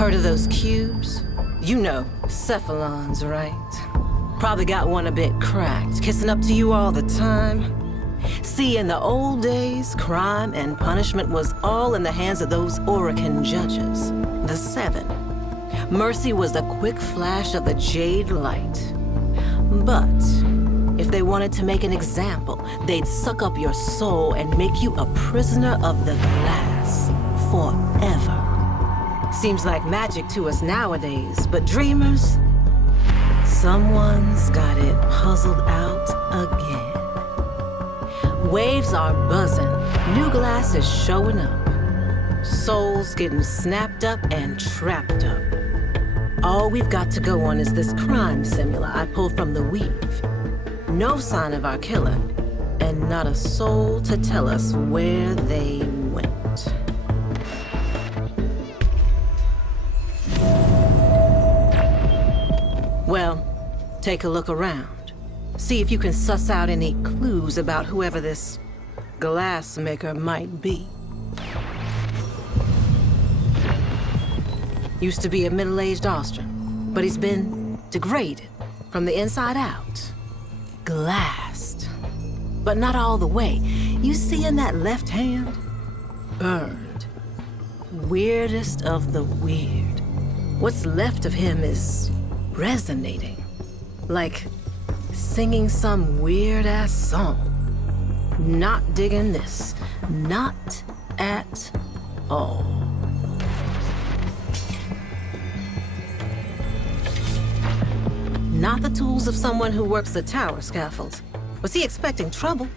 Heard of those cubes? You know, cephalons, right? Probably got one a bit cracked, kissing up to you all the time. See, in the old days, crime and punishment was all in the hands of those Orican judges, the Seven. Mercy was the quick flash of the jade light. But if they wanted to make an example, they'd suck up your soul and make you a prisoner of the glass forever. Seems like magic to us nowadays, but dreamers, someone's got it puzzled out again. Waves are buzzing, new glass is showing up. Souls getting snapped up and trapped up. All we've got to go on is this crime simula I pulled from the weave. No sign of our killer, and not a soul to tell us where they went. Well, take a look around. See if you can suss out any clues about whoever this Glassmaker might be. Used to be a middle-aged Austrian, but he's been degraded from the inside out. Glassed. But not all the way. You see in that left hand? Burned. Weirdest of the weird. What's left of him is resonating. Like singing some weird-ass song. Not digging this. Not at all. Not the tools of someone who works the tower scaffolds. Was he expecting trouble?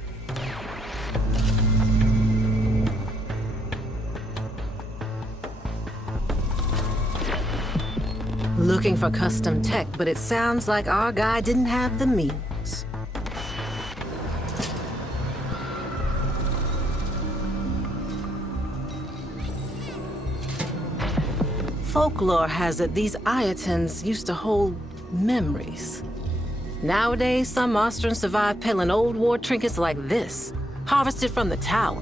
Looking for custom tech, but it sounds like our guy didn't have the means. Folklore has it these Iotans used to hold memories. Nowadays, some Austrians survive peddling old war trinkets like this, harvested from the tower.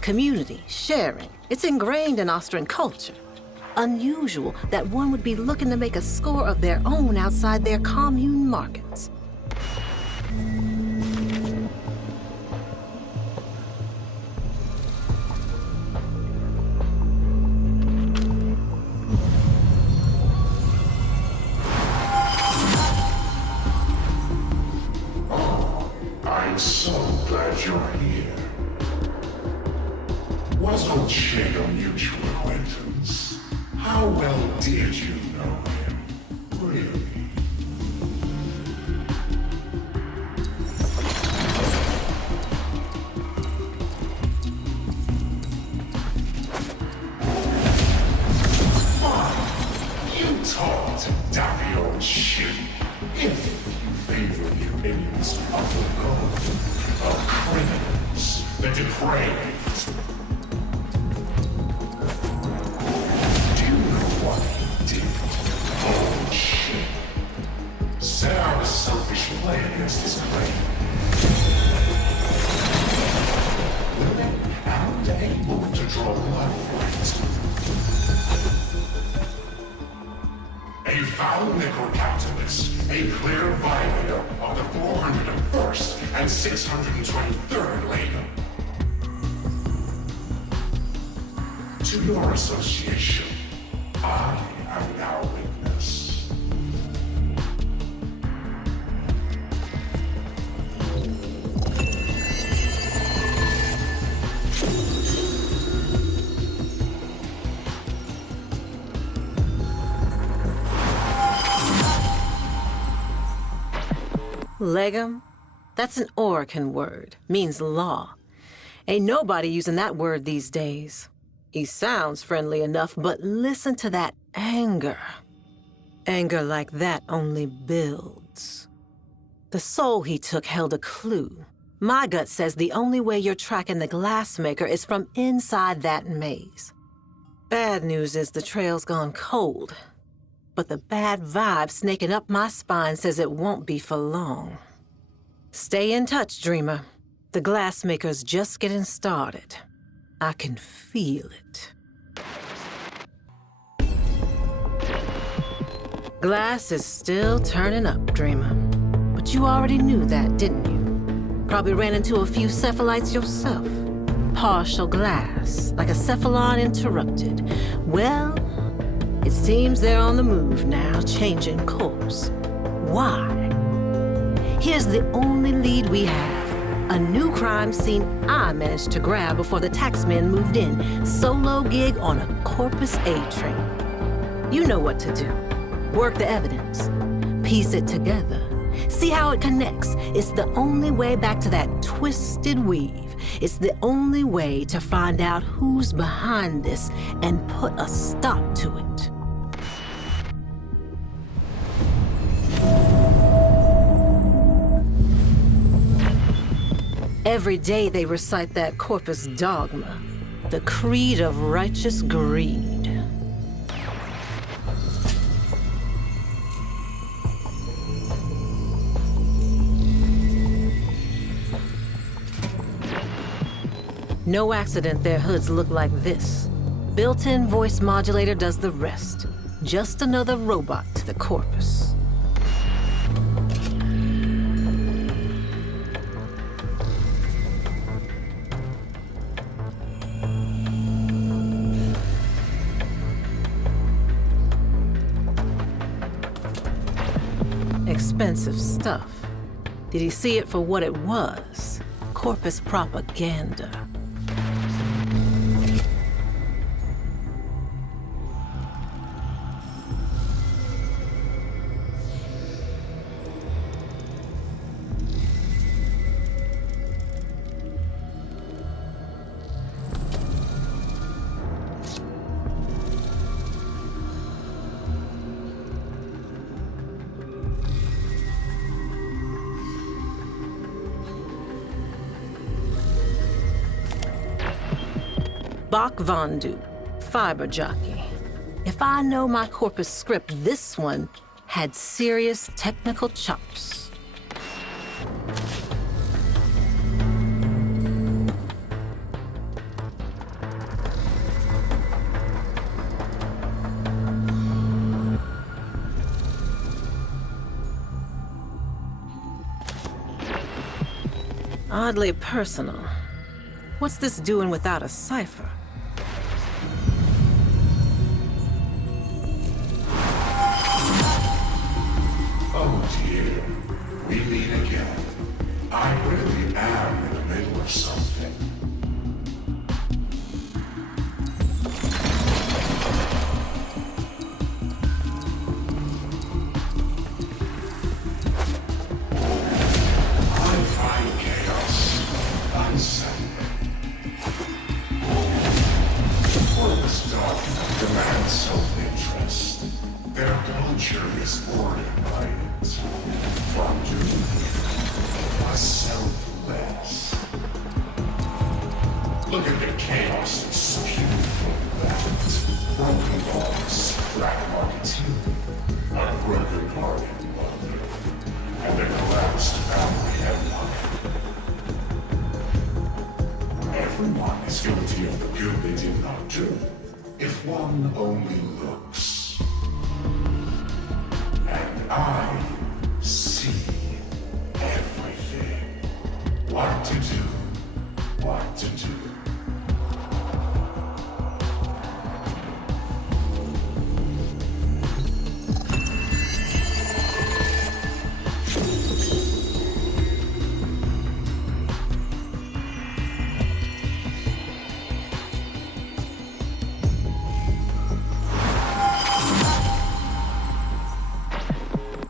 Community, sharing, it's ingrained in Austrian culture. Unusual that one would be looking to make a score of their own outside their commune markets. I'm so glad you're here. Was old Shed a mutual acquaintance? How well did you know him? Really? You talk to daffy old shit. If you favor the opinions of the gold, of criminals, the depraved. Do you know what he did? Old shit. Set out a selfish play against his claim. Willing and able to draw blood for it. A foul necrocapitalist, a clear violator of the 401st and 623rd Legum. To your association, I am now witness. Legum? That's an Orican word. Means law. Ain't nobody using that word these days. He sounds friendly enough, but listen to that anger. Anger like that only builds. The soul he took held a clue. My gut says the only way you're tracking the Glassmaker is from inside that maze. Bad news is the trail's gone cold. But the bad vibe snaking up my spine says it won't be for long. Stay in touch, Dreamer. The Glassmaker's just getting started. I can feel it. Glass is still turning up, Dreamer. But you already knew that, didn't you? Probably ran into a few cephalites yourself. Partial glass, like a cephalon interrupted. Well, it seems they're on the move now, changing course. Why? Here's the only lead we have. A new crime scene I managed to grab before the taxmen moved in. Solo gig on a Corpus A train. You know what to do. Work the evidence. Piece it together. See how it connects. It's the only way back to that twisted weave. It's the only way to find out who's behind this and put a stop to it. Every day they recite that Corpus dogma, the creed of righteous greed. No accident their hoods look like this. Built-in voice modulator does the rest. Just another robot to the Corpus. Expensive stuff. Did he see it for what it was? Corpus propaganda. Bach Vondu, fiber jockey. If I know my Corpus script, this one had serious technical chops. Oddly personal. What's this doing without a cipher? Oh dear, we meet again. I really am in the middle of something. I find chaos unsettling. Corpus dogma demands self-interest. Their culture is bordered by it. Fondu was selfless. Look at the chaos that spewed from that. Broken laws, black marketing, a broken-hearted mother, and a collapsed family empire. Everyone is guilty of the good they did not do, if one only looks. And I see everything. What to do, what to do.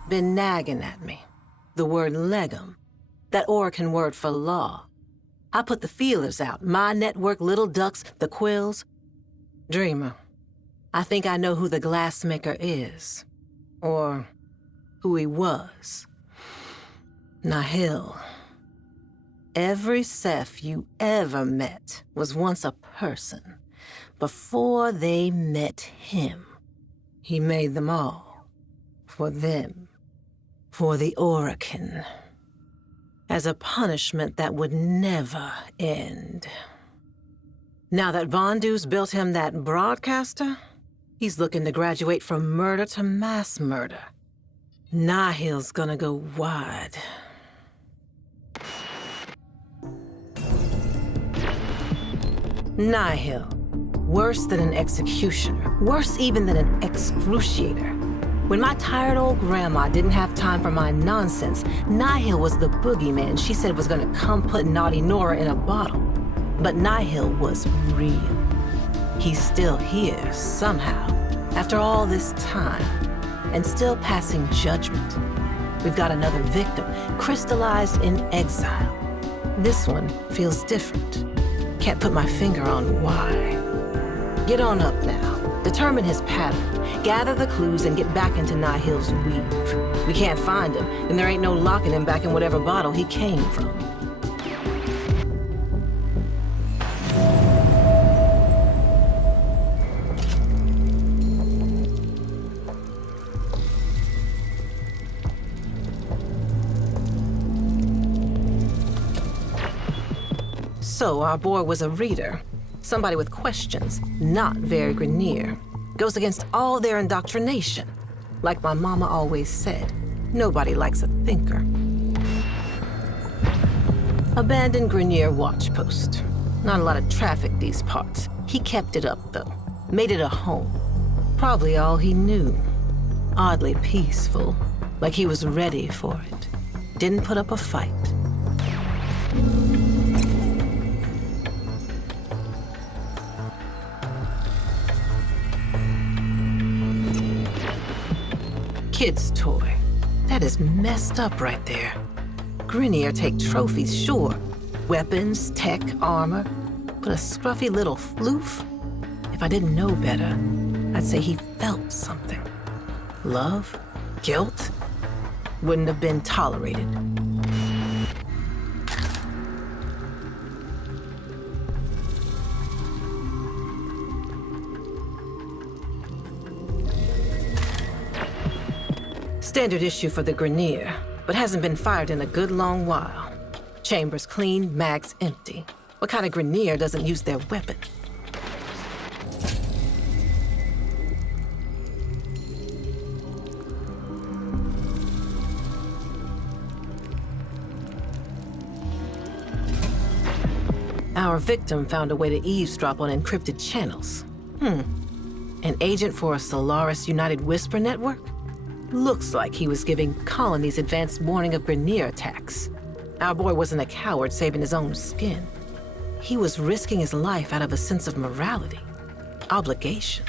Been nagging at me. The word legum. That Oracan word for law. I put the feelers out. My network, little ducks, the quills. Dreamer, I think I know who the Glassmaker is. Or who he was. Nahil. Every Ceph you ever met was once a person. Before they met him, he made them all. For them. For the Oracan. as a punishment that would never end. Now that Vondu's built him that broadcaster, he's looking to graduate from murder to mass murder. Nihil's gonna go wide. Nihil. Worse than an executioner. Worse even than an excruciator. When my tired old grandma didn't have time for my nonsense, Nihil was the boogeyman she said was gonna come put naughty Nora in a bottle. But Nihil was real. He's still here, somehow, after all this time, and still passing judgment. We've got another victim, crystallized in exile. This one feels different. Can't put my finger on why. Get on up now. Determine his pattern. Gather the clues and get back into Nihil's weave. We can't find him, and there ain't no locking him back in whatever bottle he came from. So our boy was a reader. Somebody with questions, not very Grenier. Goes against all their indoctrination. Like my mama always said, nobody likes a thinker. Abandoned Grenier watch post. Not a lot of traffic these parts. He kept it up, though. Made it a home. Probably all he knew. Oddly peaceful, like he was ready for it. Didn't put up a fight. Kid's toy. That is messed up right there. Grenier take trophies, sure. Weapons, tech, armor. But a scruffy little floof? If I didn't know better, I'd say he felt something. Love? Guilt? Wouldn't have been tolerated. Standard issue for the Grenier, but hasn't been fired in a good long while. Chambers clean, mags empty. What kind of Grenier doesn't use their weapon? Our victim found a way to eavesdrop on encrypted channels. An agent for a Solaris United Whisper network? Looks like he was giving colonies advanced warning of Grenier attacks. Our boy wasn't a coward saving his own skin. He was risking his life out of a sense of morality, obligation.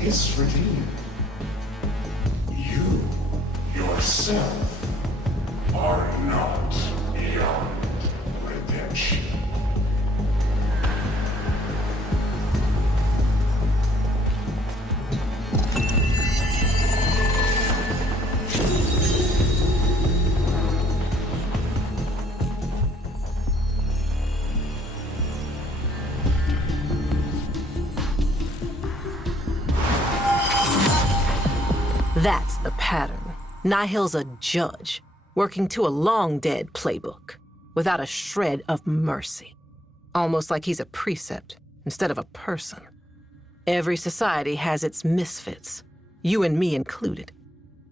is redeemed. You, yourself, are not beyond redemption. That's the pattern. Nihil's a judge, working to a long-dead playbook, without a shred of mercy. Almost like he's a precept instead of a person. Every society has its misfits, you and me included.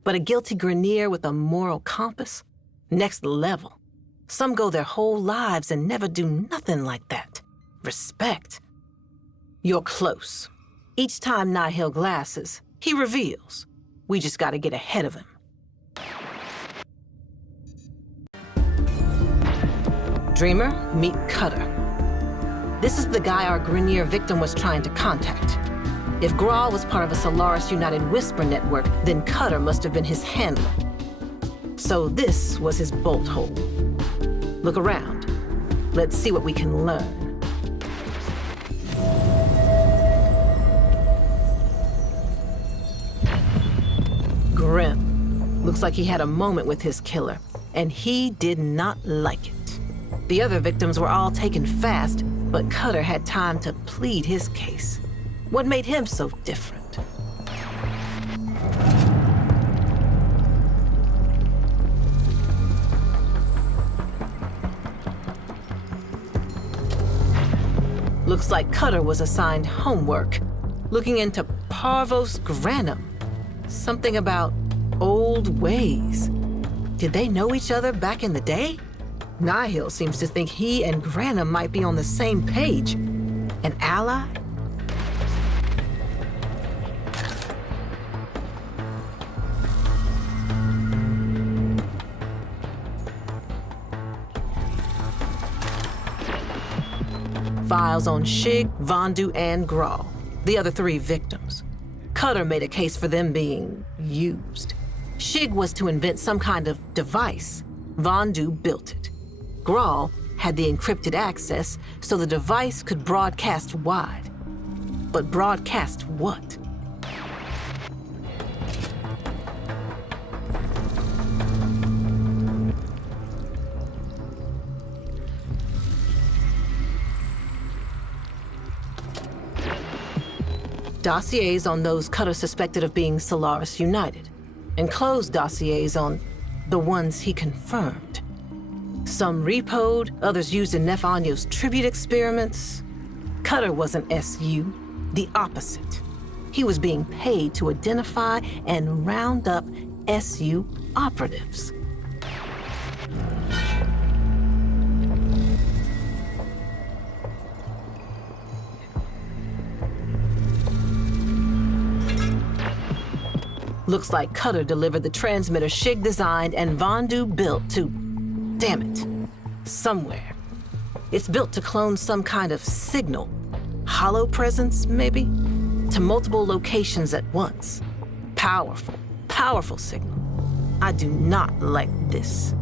But a guilty Grineer with a moral compass? Next level. Some go their whole lives and never do nothing like that. Respect. You're close. Each time Nihil glasses, he reveals. We just gotta get ahead of him. Dreamer, meet Cutter. This is the guy our Grineer victim was trying to contact. If Grawl was part of a Solaris United Whisper network, then Cutter must have been his handler. So this was his bolt hole. Look around. Let's see what we can learn. Grim. Looks like he had a moment with his killer, and he did not like it. The other victims were all taken fast, but Cutter had time to plead his case. What made him so different? Looks like Cutter was assigned homework, looking into Parvos Granum. Something about old ways. Did they know each other back in the day? Nihil seems to think he and Granum might be on the same page. An ally? Files on Shig, Vondu, and Grawl, the other three victims. Cutter made a case for them being used. Shig was to invent some kind of device. Vondu built it. Grawl had the encrypted access so the device could broadcast wide. But broadcast what? Dossiers on those Cutter suspected of being Solaris United, and closed dossiers on the ones he confirmed. Some repoed, others used in Nefanyo's tribute experiments. Cutter wasn't SU, the opposite. He was being paid to identify and round up SU operatives. Looks like Cutter delivered the transmitter Shig designed and Vondu built to... damn it. Somewhere. It's built to clone some kind of signal. Hollow presence, maybe? To multiple locations at once. Powerful, powerful signal. I do not like this.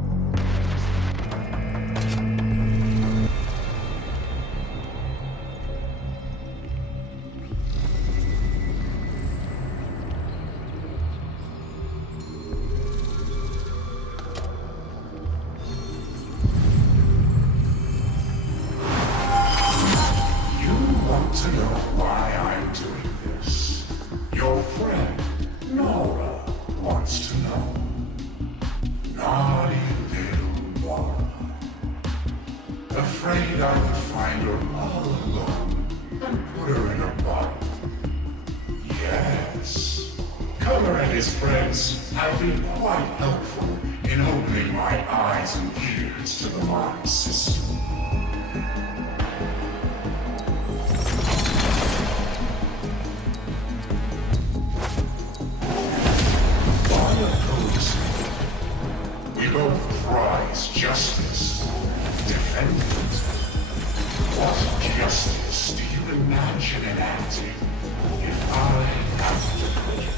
have to put you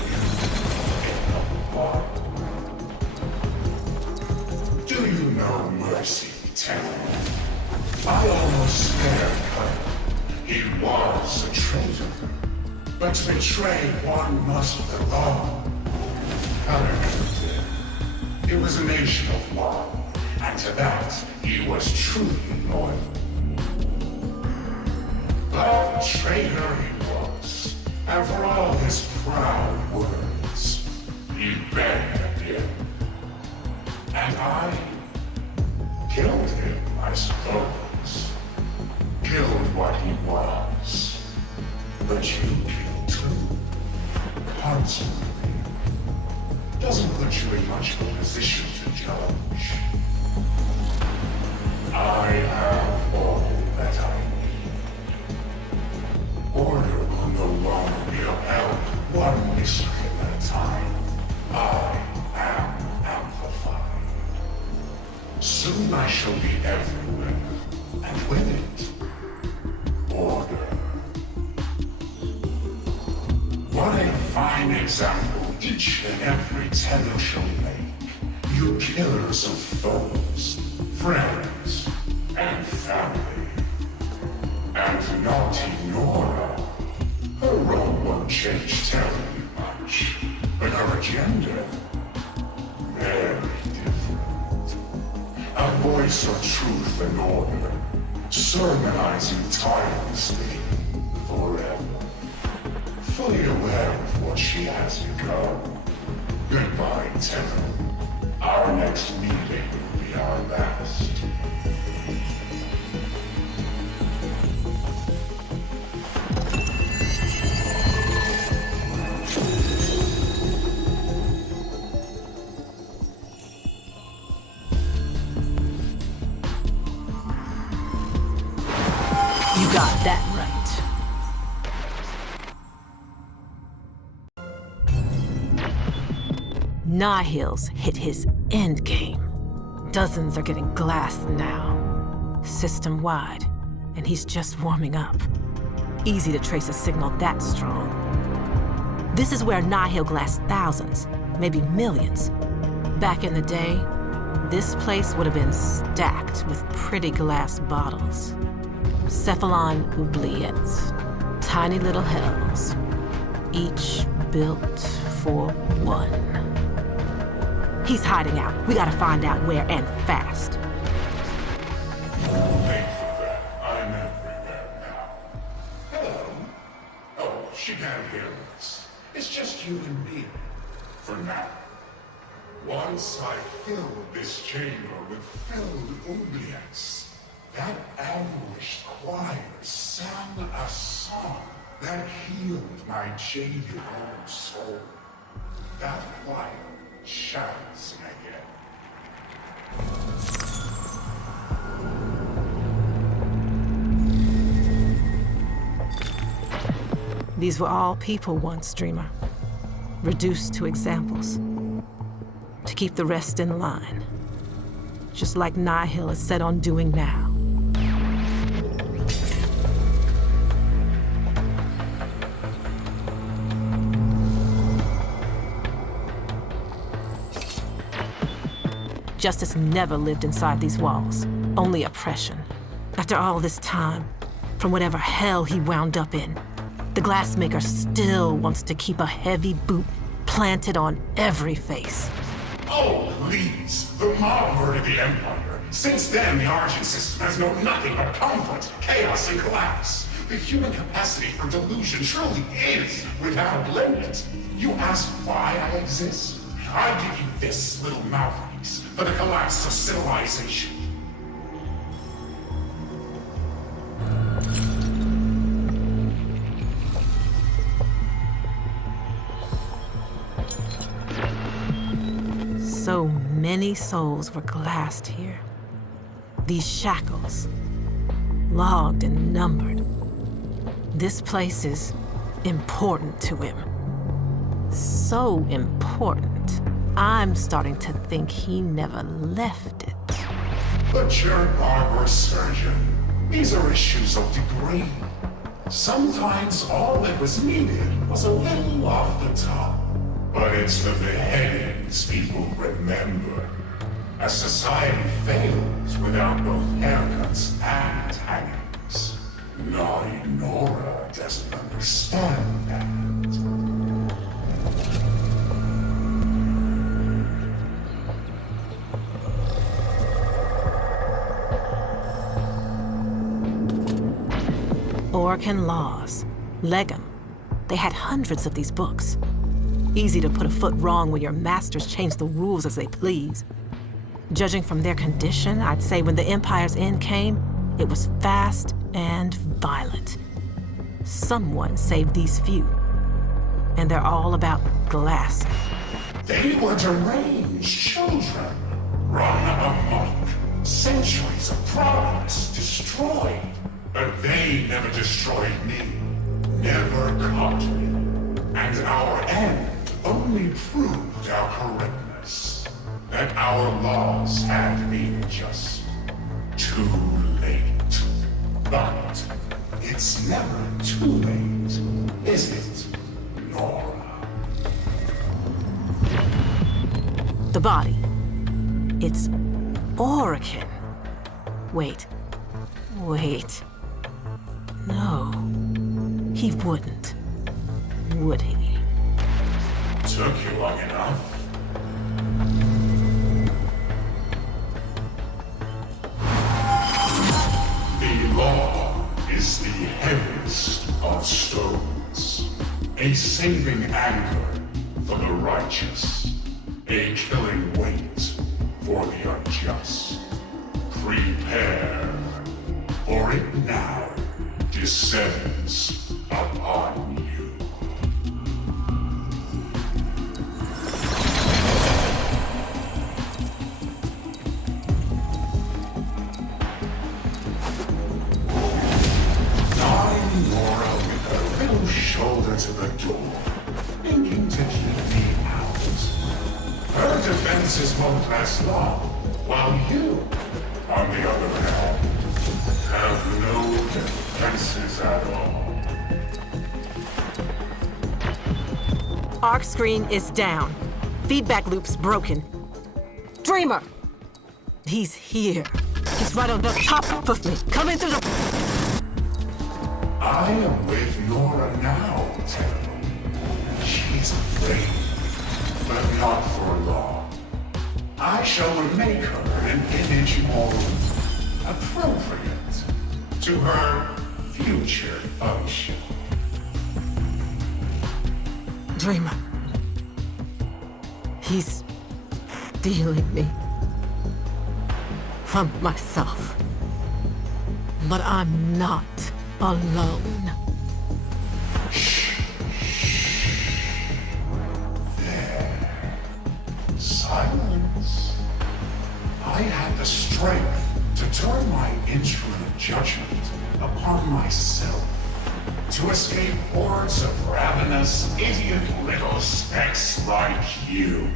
in the water. Do you know Mercy, Terror? I almost spared her. He was a traitor. But to betray one must belong. However, it was a nation of one, and to that he was truly loyal. But a traitor he was, and for all his proud words, he begged again. And I killed him, I suppose. Killed what he was. But you killed too. Constantly. Doesn't put you in much of a position to judge. I have all that I need. Order will no longer be upheld one mystery at a time. I am amplified. Soon I shall be everywhere, and with it, order. What a fine example each and every tenor shall make. You killers of foes, friends, and family. And naughty Nora. Her role won't change terribly much, but her agenda, very different. A voice of truth and order, sermonizing tirelessly forever. Fully aware of what she has become. Goodbye, Tenno. Our next meeting will be our last. You got that right. Nihil's hit his endgame. Dozens are getting glassed now. System-wide. And he's just warming up. Easy to trace a signal that strong. This is where Nihil glassed thousands, maybe millions. Back in the day, this place would have been stacked with pretty glass bottles. Cephalon Oubliettes. Tiny little hells. Each built for one. He's hiding out. We gotta find out where, and fast. Thank you, Ben. I'm everywhere now. Hello. Oh, she can't hear us. It's just you and me. For now. Once I filled this chamber with filled oubliettes, that anguished choir sang a song that healed my jaded old soul. That choir shall sing again. These were all people once, Dreamer. Reduced to examples. To keep the rest in line. Just like Nihil is set on doing now. Justice never lived inside these walls. Only oppression. After all this time, from whatever hell he wound up in, the Glassmaker still wants to keep a heavy boot planted on every face. Oh, please. The mob murdered the Empire. Since then, the Origin system has known nothing but conflict, chaos, and collapse. The human capacity for delusion truly is without limit. You ask why I exist? I give you this little mouthpiece for the collapse of civilization. So many souls were glassed here. These shackles, logged and numbered. This place is important to him. So important, I'm starting to think he never left it. But you're barbarous surgeon. These are issues of degree. Sometimes all that was needed was a little off the top. But it's the beheadings people remember. A society fails without both haircuts and hangings. Naughty Nora doesn't understand that. Orcan laws. Legum. They had hundreds of these books. Easy to put a foot wrong when your masters change the rules as they please. Judging from their condition, I'd say when the Empire's end came, it was fast and violent. Someone saved these few. And they're all about glass. They were deranged children, run amok. Centuries of progress destroyed. But they never destroyed me, never caught me. And our end only proved our correctness. That our laws had been just too late. But it's never too late, is it, Nora? The body. It's Orcan. Wait. No. He wouldn't. Would he? Took you long enough. The law is the heaviest of stones. A saving anchor for the righteous. A killing weight for the unjust. Prepare, for it now descends upon you. Shoulder to the door, thinking to keep me out. Her defenses won't last long, while you, on the other hand, have no defenses at all. Arc screen is down. Feedback loop's broken. Dreamer! He's here. He's right on the top of me. Coming through the... I am with Nora now, Taro. She's afraid, but not for long. I shall make her an image more appropriate to her future function. Dreamer. He's stealing me from myself. But I'm not alone. There. Silence. I had the strength to turn my instrument of judgment upon myself, to escape hordes of ravenous, idiot little specks like you.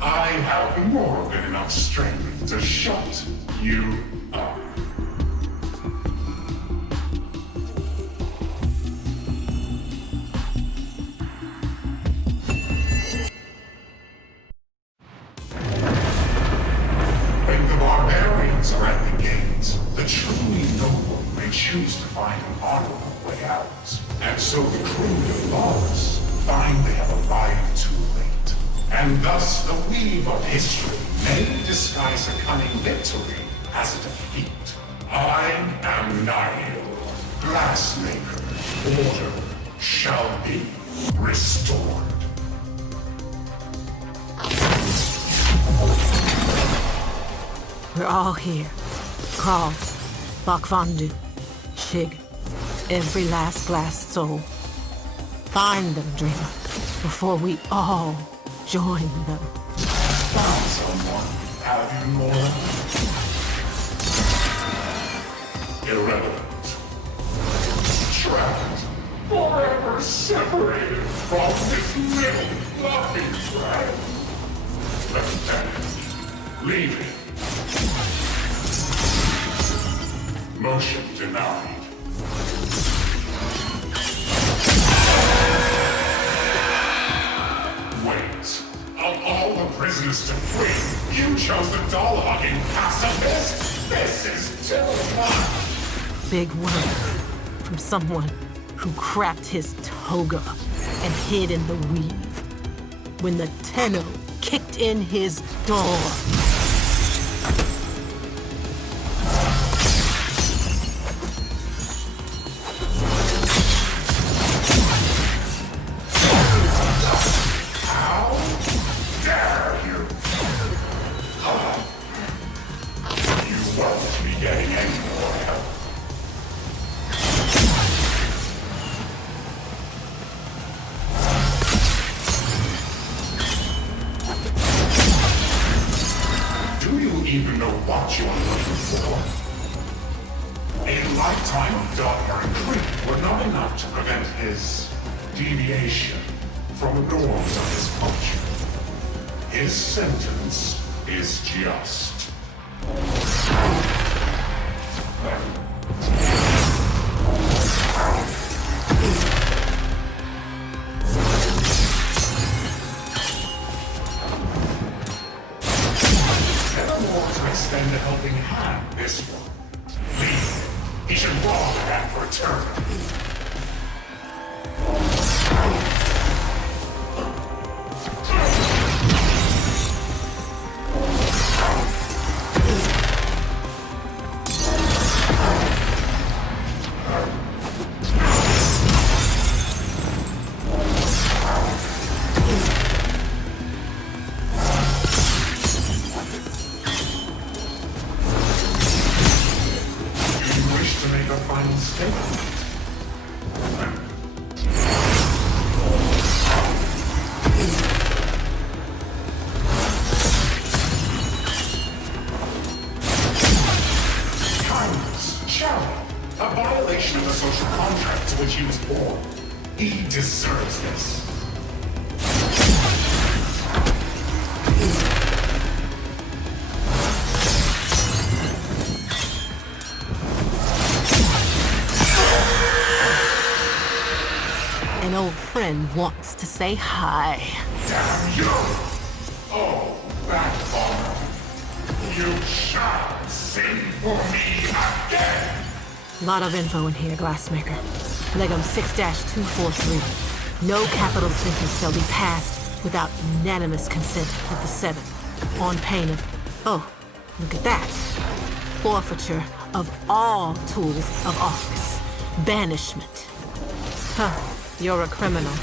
I have more than enough strength to shut you up. Choose to find an honorable way out. And so the crew of Vallis find they have arrived too late. And thus the weave of history may disguise a cunning victory as a defeat. I am Nihil, Glassmaker. Order shall be restored. We're all here. Crawl, Bakvandu, Shig, every last glass soul. Find them, Dreamer, before we all join them. Found someone, have you more? Irrelevant. Trapped, forever separated from this little fluffy thread. Lieutenant, leave him. Motion denied. prisoners to free. You chose the doll-hugging pacifist. This is too much. Big word from someone who cracked his toga and hid in the weave when the Tenno kicked in his door. Even know what you are looking for. A lifetime of Dogger and Creep were not enough to prevent his deviation from the norms of his culture. His sentence is just. Extend a helping hand, this one. Leave. He should walk back for a turn. A violation of the social contract to which he was born. He deserves this. An old friend wants to say hi. Damn you! Oh, that honor. You shall sing for me again! Lot of info in here, Glassmaker. Legum 6-243. No capital sentence shall be passed without unanimous consent of the Seven, on pain of, oh, look at that. Forfeiture of all tools of office. Banishment. Huh, you're a criminal.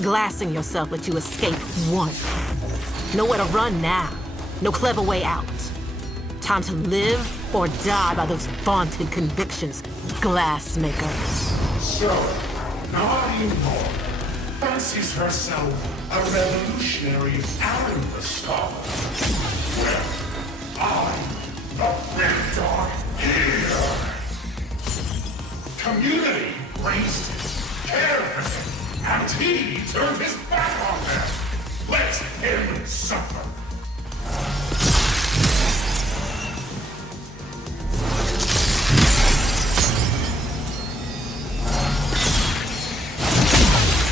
Glassing yourself, but you escape one. Nowhere to run now. No clever way out. Time to live or die by those vaunted convictions, Glassmaker. So, naughty Moore fancies herself a revolutionary and a scholar. Well, I'm the Red Dog here. Community raised him, cared for him, and he turned his back on them. Let him suffer.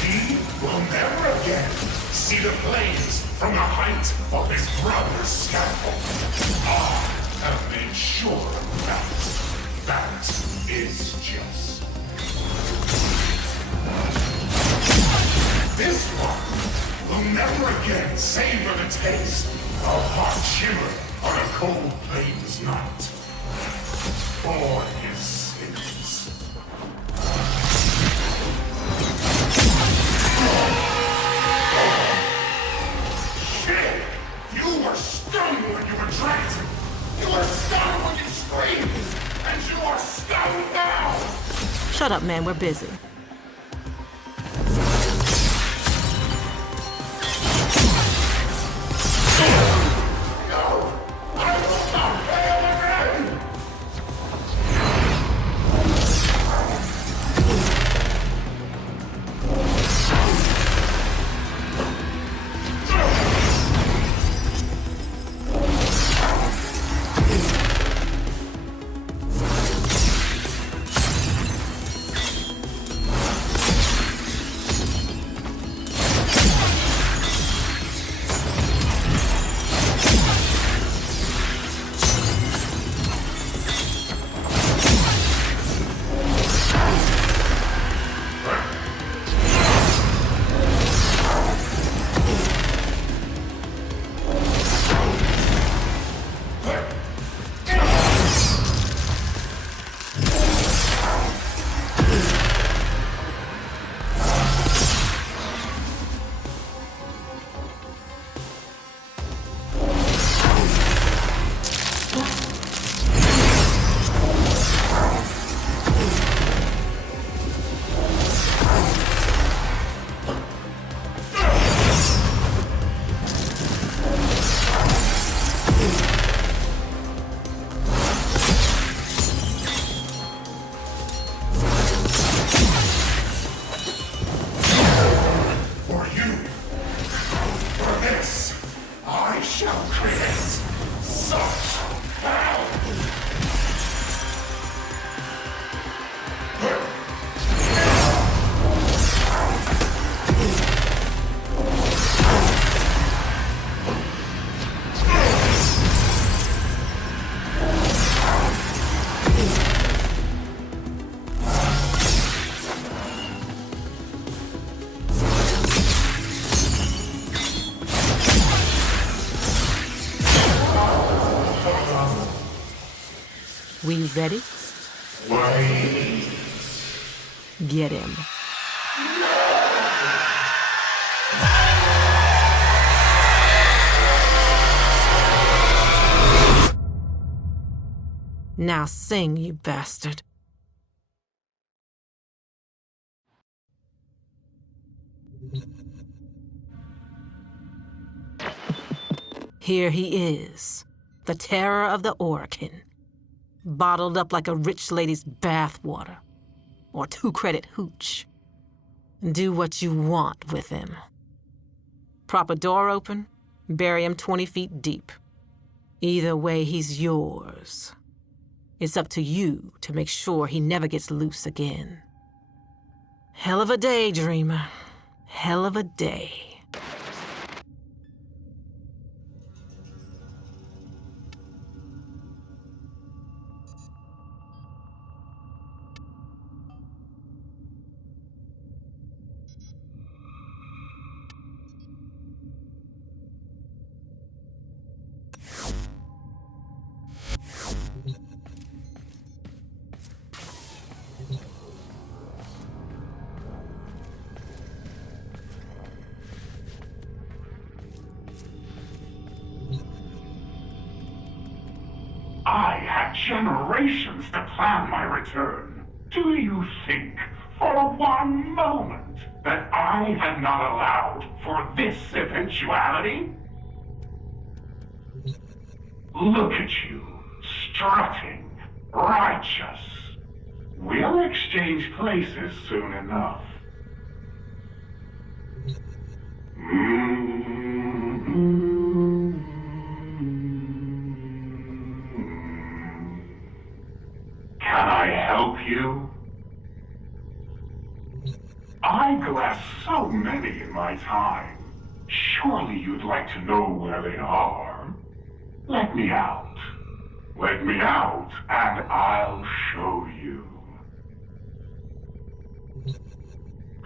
He will never again see the flames from the height of his brother's scaffold. I have made sure of that. That is just. This one will never again savor the taste of hot shimmer on a cold plains night. For his sins. Shit! You were stunned when you were trapped! You were stunned when you screamed! And you are stunned now! Shut up, man, we're busy. We ready? Wait. Get him. Now sing, you bastard. Here he is, the terror of the Orokin. Bottled up like a rich lady's bathwater, or 2-credit hooch. Do what you want with him. Prop a door open, bury him 20 feet deep. Either way, he's yours. It's up to you to make sure he never gets loose again. Hell of a day, dreamer. Hell of a day. I had generations to plan my return. Do you think, for one moment, that I had not allowed for this eventuality? Look at you, strutting, righteous. We'll exchange places soon enough. Can I help you? I glassed so many in my time. Surely you'd like to know where they are. Let me out. Let me out, and I'll show you.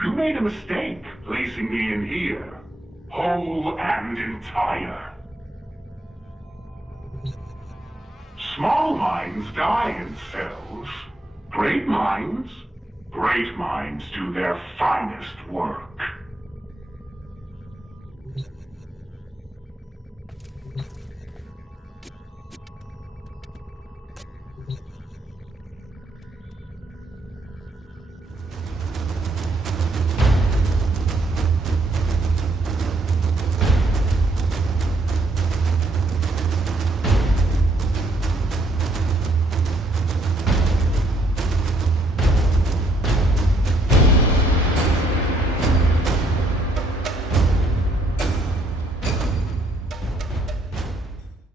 You made a mistake placing me in here, whole and entire. Small minds die in cells. Great minds do their finest work.